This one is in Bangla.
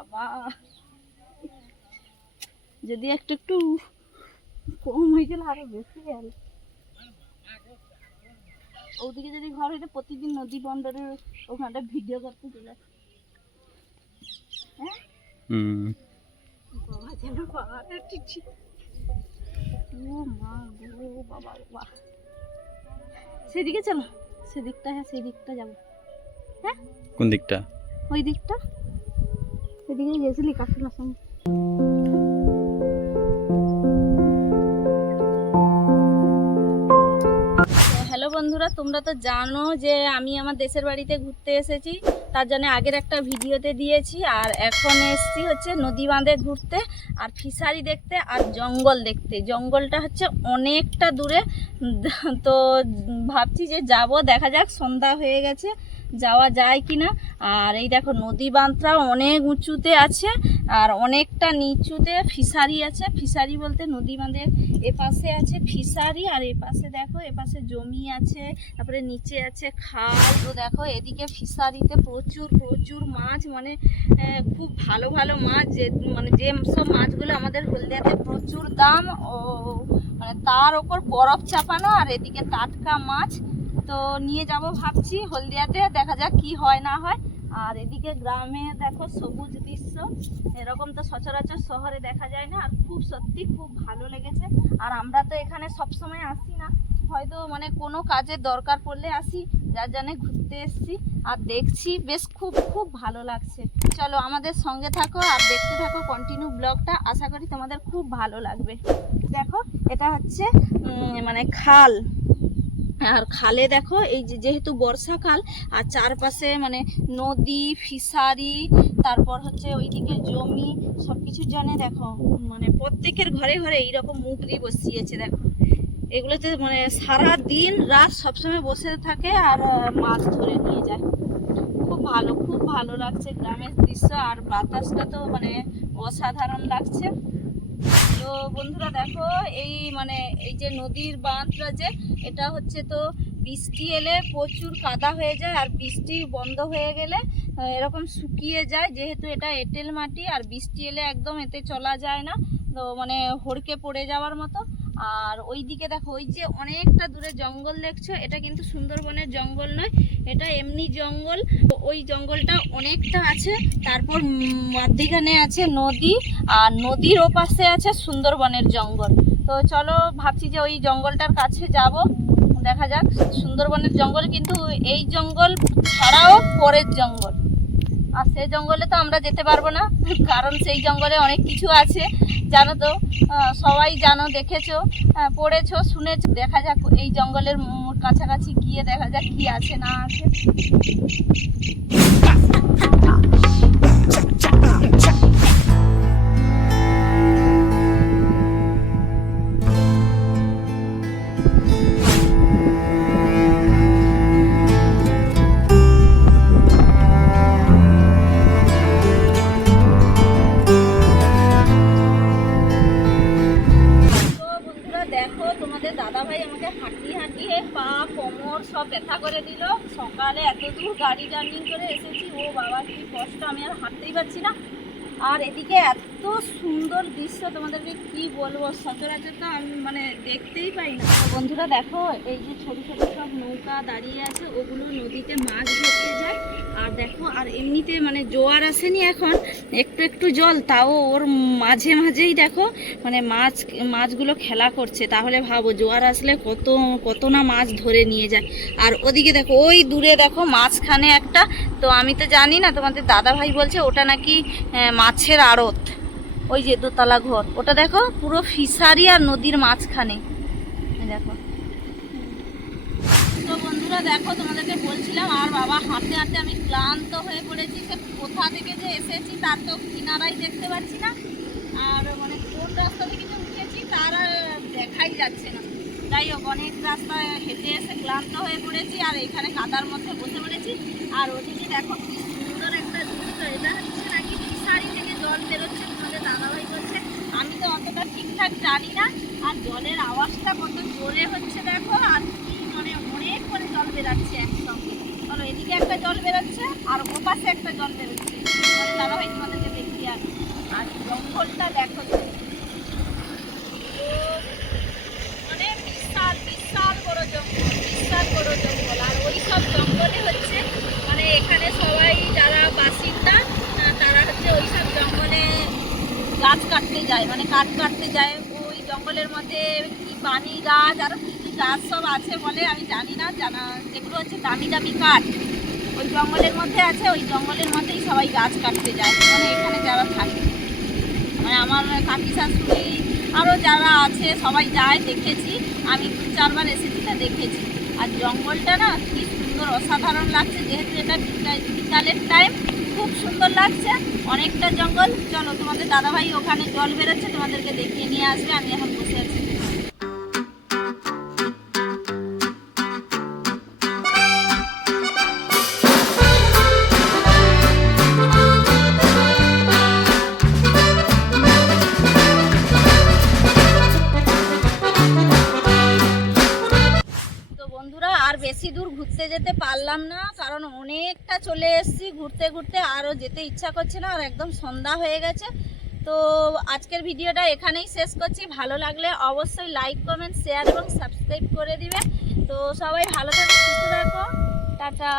বাবা, যদি একটু একটু কম হয়ে গেলে আরো বেশি গেল। ওদিকে যদি ঘর হইতে প্রতিদিন নদী বন্দরের ওখানটা ভিডিও করতে চলে। হ্যাঁ বাবা যেন পাহাড়ে ঠিক। ও মা গো বাবা বাবা, সেদিকে চলো, সেদিকটা, হ্যাঁ সেই দিকটা যাবো। হ্যাঁ কোন দিকটা? ওই দিকটা, সেদিকে গেছিলি কাকুলার সঙ্গে। হ্যালো বন্ধুরা, তোমরা তো জানো যে আমি আমার দেশের বাড়িতে ঘুরতে এসেছি, তার জন্য আগের একটা ভিডিওতে দিয়েছি। আর এখন এসেছি হচ্ছে নদী বাঁধে ঘুরতে, আর ফিশারি দেখতে, আর জঙ্গল দেখতে। জঙ্গলটা হচ্ছে অনেকটা দূরে, তো ভাবছি যে যাব, দেখা যাক, সন্ধ্যা হয়ে গেছে, যাওয়া যায় কি না। আর এই দেখো নদী বাঁধটা অনেক উঁচুতে আছে, আর অনেকটা নিচুতে ফিশারি আছে। ফিশারি বলতে নদী বাঁধের এপাশে আছে ফিশারি, আর এপাশে দেখো এপাশে জমি আছে, তারপরে নিচে আছে খাল। তো দেখো এদিকে ফিশারিতে প্রচুর প্রচুর মাছ, মানে খুব ভালো ভালো মাছ, যে মানে যে সব মাছগুলো আমাদের হলদিয়াতে প্রচুর দাম, ও মানে তার ওপর বরফ চাপানো, আর এদিকে টাটকা মাছ। তো নিয়ে যাব ভাবছি হলদিয়াতে, দেখা যাক কি হয় না হয়। আর এদিকে গ্রামে দেখো সবুজ দৃশ্য, এরকম তো সচরাচর শহরে দেখা যায় না, আর খুব সত্যি খুব ভালো লেগেছে। আর আমরা তো এখানে সব সময় আসি না, হয়তো মানে কোনো কাজের দরকার পড়লে আসি, যার জন্য ঘুরতে এসেছি। আর দেখছি বেশ খুব খুব ভালো লাগছে। চলো আমাদের সঙ্গে থাকো আর দেখতে থাকো কন্টিনিউ ব্লগটা, আশা করি তোমাদের খুব ভালো লাগবে। দেখো এটা হচ্ছে মানে খাল, আর খালে দেখো এই যে যেহেতু বর্ষাকাল, আর চারপাশে মানে নদী, ফিশারি, তারপর হচ্ছে ওইদিকে জমি, সব কিছুর জন্য দেখো মানে প্রত্যেকের ঘরে ঘরে এইরকম মুগরি বসিয়েছে। দেখো এগুলোতে মানে সারা দিন রাত সবসময় বসে থাকে আর মাছ ধরে নিয়ে যায়। খুব ভালো, খুব ভালো লাগছে গ্রামের দৃশ্য, আর বাতাসটা তো মানে অসাধারণ লাগছে। তো বন্ধুরা দেখো এই মানে এই যে নদীর বাঁধটা, যে এটা হচ্ছে, তো বৃষ্টি এলে প্রচুর কাদা হয়ে যায়, আর বৃষ্টি বন্ধ হয়ে গেলে এরকম শুকিয়ে যায়, যেহেতু এটা এঁটেল মাটি, আর বৃষ্টি এলে একদম এতে চলা যায় না, তো মানে হড়কে পড়ে যাওয়ার মতো। আর ওই দিকে দেখো ওই যে অনেকটা দূরে জঙ্গল দেখছো, এটা কিন্তু সুন্দরবনের জঙ্গল নয়, এটা এমনি জঙ্গল। ওই জঙ্গলটা অনেকটা আছে, তারপর মাঝখানে আছে নদী, আর নদীর ওপাশে আছে সুন্দরবনের জঙ্গল। তো চলো ভাবছি যে ওই জঙ্গলটার কাছে যাব, দেখা যাক। সুন্দরবনের জঙ্গল কিন্তু এই জঙ্গল ছাড়াও পরের জঙ্গল, আর সেই জঙ্গলে তো আমরা যেতে পারবো না, কারণ সেই জঙ্গলে অনেক কিছু আছে, জানো তো, সবাই জানো, দেখেছো, পড়েছো, শুনেছো। দেখা যাক এই জঙ্গলের কাছাকাছি গিয়ে দেখা যাক কি আছে না আছে। দেখো তোমাদের দাদা ভাই আমাকে হাঁটিয়ে হাঁটিয়ে পা কোমর সব ব্যথা করে দিল। সকালে এত দূর গাড়ি জার্নি করে এসেছি, ও বাবা কি কষ্ট, আমি আর হাঁটতেই পারছি না। আর এদিকে এত সুন্দর দৃশ্য তোমাদেরকে কি বলবো, সচরাচর তো আমি মানে দেখতেই পাই না। বন্ধুরা দেখো এই যে ছোট ছোট সব নৌকা দাঁড়িয়ে আছে, ওগুলো নদীতে মাছ ধরতে যায়। আর দেখো আর এমনিতে মানে জোয়ার আসেনি এখন, একটু একটু জল, তাও ওর মাঝে মাঝেই দেখো মানে মাছগুলো খেলা করছে। তাহলে ভাবো জোয়ার আসলে কত কত না মাছ ধরে নিয়ে যায়। আর ওদিকে দেখো ওই দূরে দেখো মাঝখানে একটা, তো আমি তো জানি না, তোমাদের দাদা ভাই বলছে ওটা নাকি মাছের আড়ত, ওই যে দোতলা ঘর, ওটা দেখো পুরো ফিশারি আর নদীর মাঝখানে। দেখো তো বন্ধুরা দেখো তোমাদেরকে বলছিলাম, আর বাবা হাঁটতে হাঁটতে আমি ক্লান্ত হয়ে পড়েছি। সে কোথা থেকে যে এসেছি তার তো কিনারাই দেখতে পাচ্ছি না, আর মানে কোন রাস্তা থেকে যে উঠেছি তার দেখাই যাচ্ছে না। যাই হোক অনেক রাস্তা হেঁটে এসে ক্লান্ত হয়ে পড়েছি, আর এখানে কাদার মধ্যে বসে পড়েছি। আর ওদিকে দেখো কি সুন্দর একটা দৃশ্য, এটা হচ্ছে নাকি ফিশারি থেকে জল বেরোচ্ছে, তোমাদের দাদাভাই বলছে, আমি তো অতটা ঠিকঠাক জানি না। আর জলের আওয়াজটা কত জোরে হচ্ছে দেখো, আর কি মানে অনেক করে জল বেরাচ্ছে একসঙ্গে। চলো এদিকে একটা জল বেরোচ্ছে আর ওপাশে একটা জল বেরোচ্ছে, দাদাভাই তোমাদেরকে দেখি। জঙ্গলটা দেখো তুমি। তো মানে বিশাল বিশাল বড় জঙ্গল, বিশাল বড় জঙ্গল। আর ওই সব জঙ্গলে হচ্ছে মানে এখানে সবাই যারা বাসিন্দা তারা হচ্ছে ওই সব জঙ্গলে গাছ কাটতে যায়, মানে কাঠ কাটতে যায়। ওই জঙ্গলের মধ্যে কি পানি গাছ আরো কি কি গাছ সব আছে বলে, আমি জানি না, জানা যেগুলো হচ্ছে দামি দামি কাঠ ওই জঙ্গলের মধ্যে আছে। ওই জঙ্গলের মধ্যেই সবাই গাছ কাটতে যায়, মানে এখানে যারা থাকে, মানে আমার কাকি শাশুড়ি আরও যারা আছে সবাই যায়, দেখেছি আমি 2-4 বার এসেছি তো দেখেছি। আর জঙ্গলটা না কি সুন্দর অসাধারণ লাগছে, যেহেতু এটা বিকালের টাইম, খুব সুন্দর লাগছে, অনেকটা জঙ্গল। চলো তোমাদের দাদাভাই ওখানে জল বেরোচ্ছে, তোমাদেরকে দেখিয়ে নিয়ে আসবে। আমি এখন বসে আছি। বন্ধুরা আর বেশি দূর ঘুরতে যেতে পারলাম না, কারণ অনেকটা চলে এসেছি ঘুরতে ঘুরতে, আরও যেতে ইচ্ছা করছে না, আর একদম সন্ধ্যা হয়ে গেছে। তো আজকের ভিডিওটা এখানেই শেষ করছি। ভালো লাগলে অবশ্যই লাইক, কমেন্ট, শেয়ার এবং সাবস্ক্রাইব করে দিবে। তো সবাই ভালো থাকো, সুস্থ থাকো, টাটা।